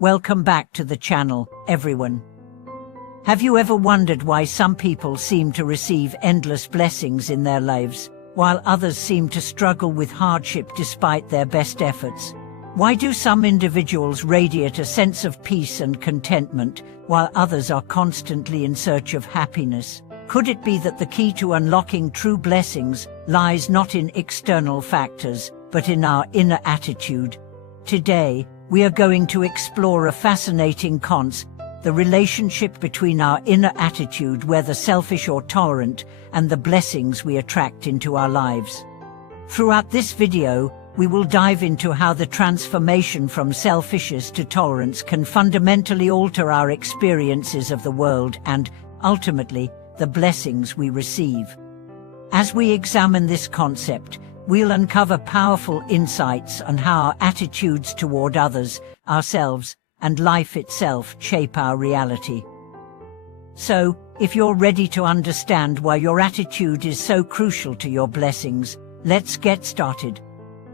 Welcome back to the channel, everyone. Have you ever wondered why some people seem to receive endless blessings in their lives, while others seem to struggle with hardship despite their best efforts? Why do some individuals radiate a sense of peace and contentment, while others are constantly in search of happiness? Could it be that the key to unlocking true blessings lies not in external factors, but in our inner attitude? Today, we are going to explore a fascinating concept, the relationship between our inner attitude, whether selfish or tolerant, and the blessings we attract into our lives. Throughout this video, we will dive into how the transformation from selfishness to tolerance can fundamentally alter our experiences of the world and, ultimately, the blessings we receive. As we examine this concept, we'll uncover powerful insights on how our attitudes toward others, ourselves, and life itself shape our reality. So, if you're ready to understand why your attitude is so crucial to your blessings, let's get started.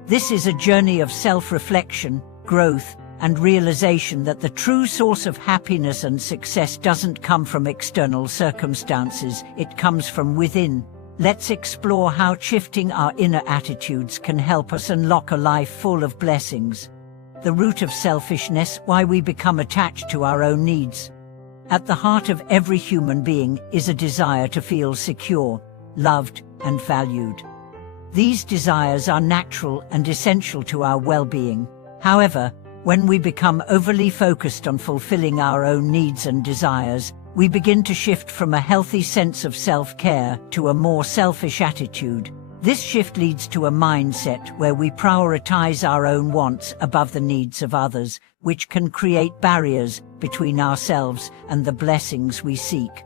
This is a journey of self-reflection, growth, and realization that the true source of happiness and success doesn't come from external circumstances, it comes from within. Let's explore how shifting our inner attitudes can help us unlock a life full of blessings. The root of selfishness, why we become attached to our own needs. At the heart of every human being is a desire to feel secure, loved, and valued. These desires are natural and essential to our well-being. However, when we become overly focused on fulfilling our own needs and desires, we begin to shift from a healthy sense of self-care to a more selfish attitude. This shift leads to a mindset where we prioritize our own wants above the needs of others, which can create barriers between ourselves and the blessings we seek.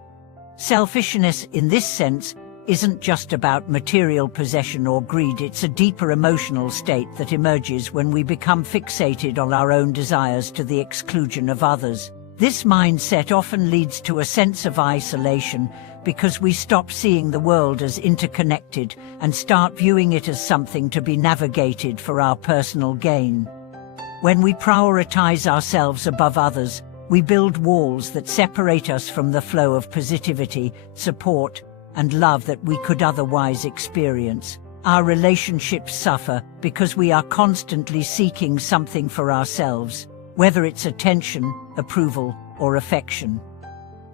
Selfishness, in this sense, isn't just about material possession or greed, it's a deeper emotional state that emerges when we become fixated on our own desires to the exclusion of others. This mindset often leads to a sense of isolation because we stop seeing the world as interconnected and start viewing it as something to be navigated for our personal gain. When we prioritize ourselves above others, we build walls that separate us from the flow of positivity, support, and love that we could otherwise experience. Our relationships suffer because we are constantly seeking something for ourselves, whether it's attention, approval, or affection.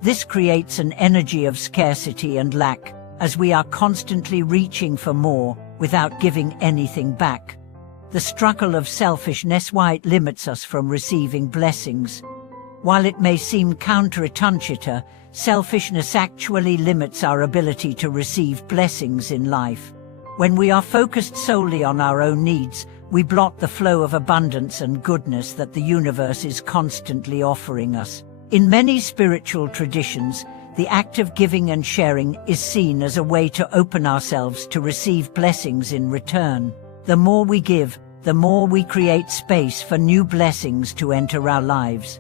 This creates an energy of scarcity and lack, as we are constantly reaching for more without giving anything back. The struggle of selfishness, why it limits us from receiving blessings. While it may seem counterintuitive, selfishness actually limits our ability to receive blessings in life. When we are focused solely on our own needs, we block the flow of abundance and goodness that the universe is constantly offering us. In many spiritual traditions, the act of giving and sharing is seen as a way to open ourselves to receive blessings in return. The more we give, the more we create space for new blessings to enter our lives.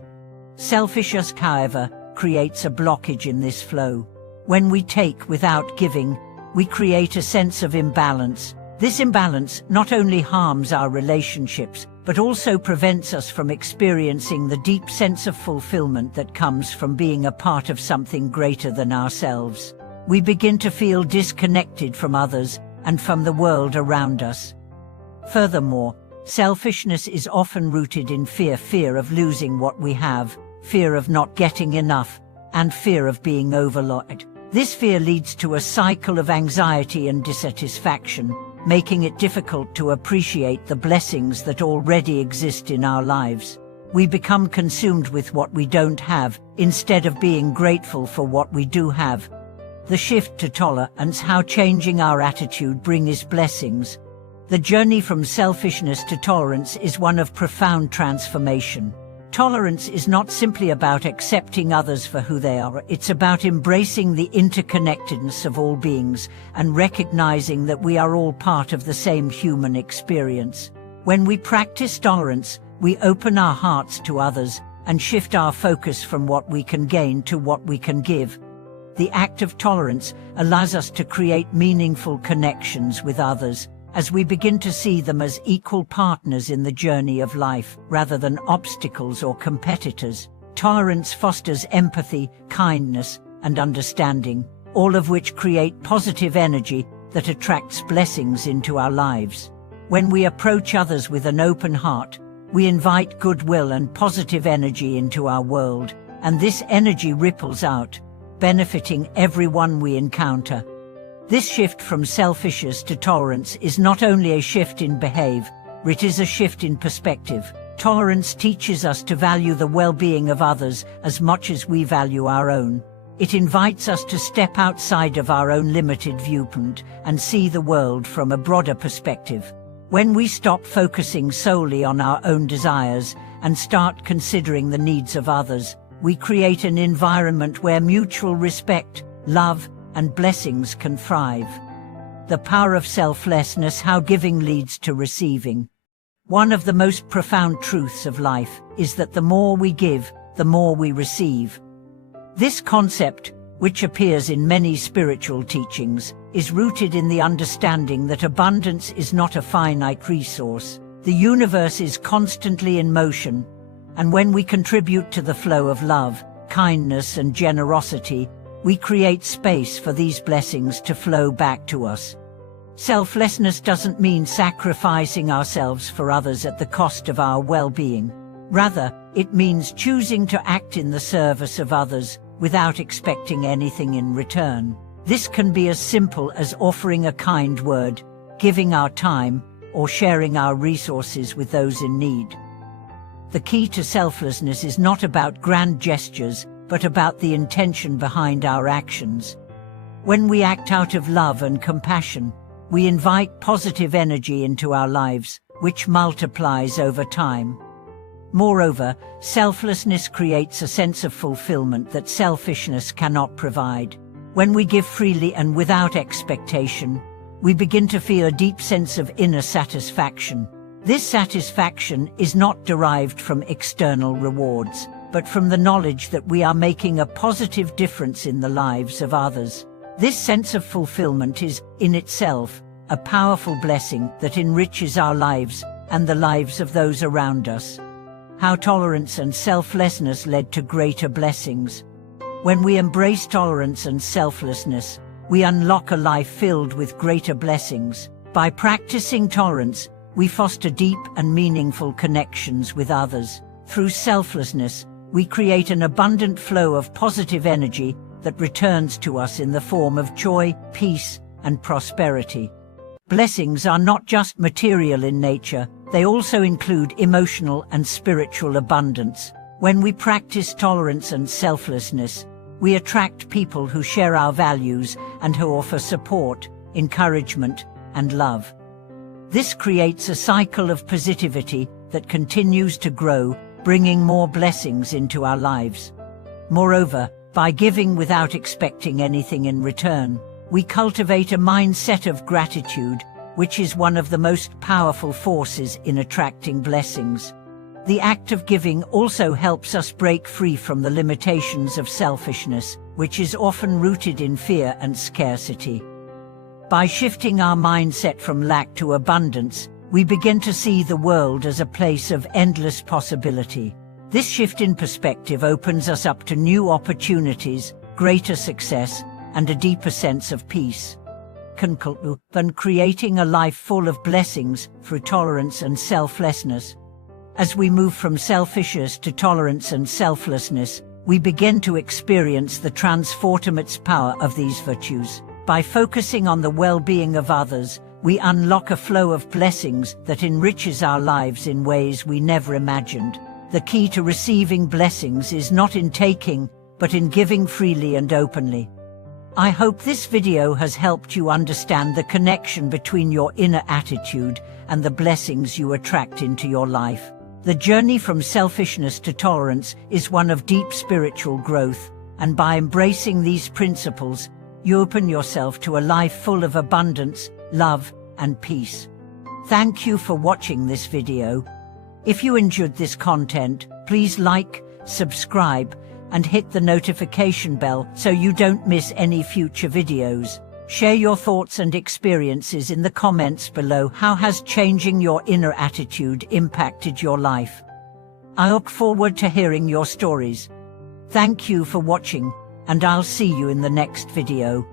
Selfishness, however, creates a blockage in this flow. When we take without giving, we create a sense of imbalance. This imbalance not only harms our relationships, but also prevents us from experiencing the deep sense of fulfillment that comes from being a part of something greater than ourselves. We begin to feel disconnected from others and from the world around us. Furthermore, selfishness is often rooted in fear of losing what we have, fear of not getting enough, and fear of being overlooked. This fear leads to a cycle of anxiety and dissatisfaction, making it difficult to appreciate the blessings that already exist in our lives. We become consumed with what we don't have, instead of being grateful for what we do have. The shift to tolerance, how changing our attitude brings blessings. The journey from selfishness to tolerance is one of profound transformation. Tolerance is not simply about accepting others for who they are, it's about embracing the interconnectedness of all beings and recognizing that we are all part of the same human experience. When we practice tolerance, we open our hearts to others and shift our focus from what we can gain to what we can give. The act of tolerance allows us to create meaningful connections with others, as we begin to see them as equal partners in the journey of life, rather than obstacles or competitors. Tolerance fosters empathy, kindness, and understanding, all of which create positive energy that attracts blessings into our lives. When we approach others with an open heart, we invite goodwill and positive energy into our world, and this energy ripples out, benefiting everyone we encounter. This shift from selfishness to tolerance is not only a shift in behavior, it is a shift in perspective. Tolerance teaches us to value the well-being of others as much as we value our own. It invites us to step outside of our own limited viewpoint and see the world from a broader perspective. When we stop focusing solely on our own desires and start considering the needs of others, we create an environment where mutual respect, love, and blessings can thrive. The power of selflessness, how giving leads to receiving. One of the most profound truths of life is that the more we give, the more we receive. This concept, which appears in many spiritual teachings, is rooted in the understanding that abundance is not a finite resource. The universe is constantly in motion, and when we contribute to the flow of love, kindness, and generosity, we create space for these blessings to flow back to us. Selflessness doesn't mean sacrificing ourselves for others at the cost of our well-being. Rather, it means choosing to act in the service of others without expecting anything in return. This can be as simple as offering a kind word, giving our time, or sharing our resources with those in need. The key to selflessness is not about grand gestures, but about the intention behind our actions. When we act out of love and compassion, we invite positive energy into our lives, which multiplies over time. Moreover, selflessness creates a sense of fulfillment that selfishness cannot provide. When we give freely and without expectation, we begin to feel a deep sense of inner satisfaction. This satisfaction is not derived from external rewards, but from the knowledge that we are making a positive difference in the lives of others. This sense of fulfillment is, in itself, a powerful blessing that enriches our lives and the lives of those around us. How tolerance and selflessness led to greater blessings. When we embrace tolerance and selflessness, we unlock a life filled with greater blessings. By practicing tolerance, we foster deep and meaningful connections with others. Through selflessness, we create an abundant flow of positive energy that returns to us in the form of joy, peace, and prosperity. Blessings are not just material in nature, they also include emotional and spiritual abundance. When we practice tolerance and selflessness, we attract people who share our values and who offer support, encouragement, and love. This creates a cycle of positivity that continues to grow, bringing more blessings into our lives. Moreover, by giving without expecting anything in return, we cultivate a mindset of gratitude, which is one of the most powerful forces in attracting blessings. The act of giving also helps us break free from the limitations of selfishness, which is often rooted in fear and scarcity. By shifting our mindset from lack to abundance, we begin to see the world as a place of endless possibility. This shift in perspective opens us up to new opportunities, greater success, and a deeper sense of peace. Than creating a life full of blessings through tolerance and selflessness. As we move from selfishness to tolerance and selflessness, we begin to experience the transformative power of these virtues. By focusing on the well-being of others, we unlock a flow of blessings that enriches our lives in ways we never imagined. The key to receiving blessings is not in taking, but in giving freely and openly. I hope this video has helped you understand the connection between your inner attitude and the blessings you attract into your life. The journey from selfishness to tolerance is one of deep spiritual growth, and by embracing these principles, you open yourself to a life full of abundance, love, and peace. Thank you for watching this video. If you enjoyed this content, please like, subscribe, and hit the notification bell so you don't miss any future videos. Share your thoughts and experiences in the comments below. How has changing your inner attitude impacted your life? I look forward to hearing your stories. Thank you for watching, and I'll see you in the next video.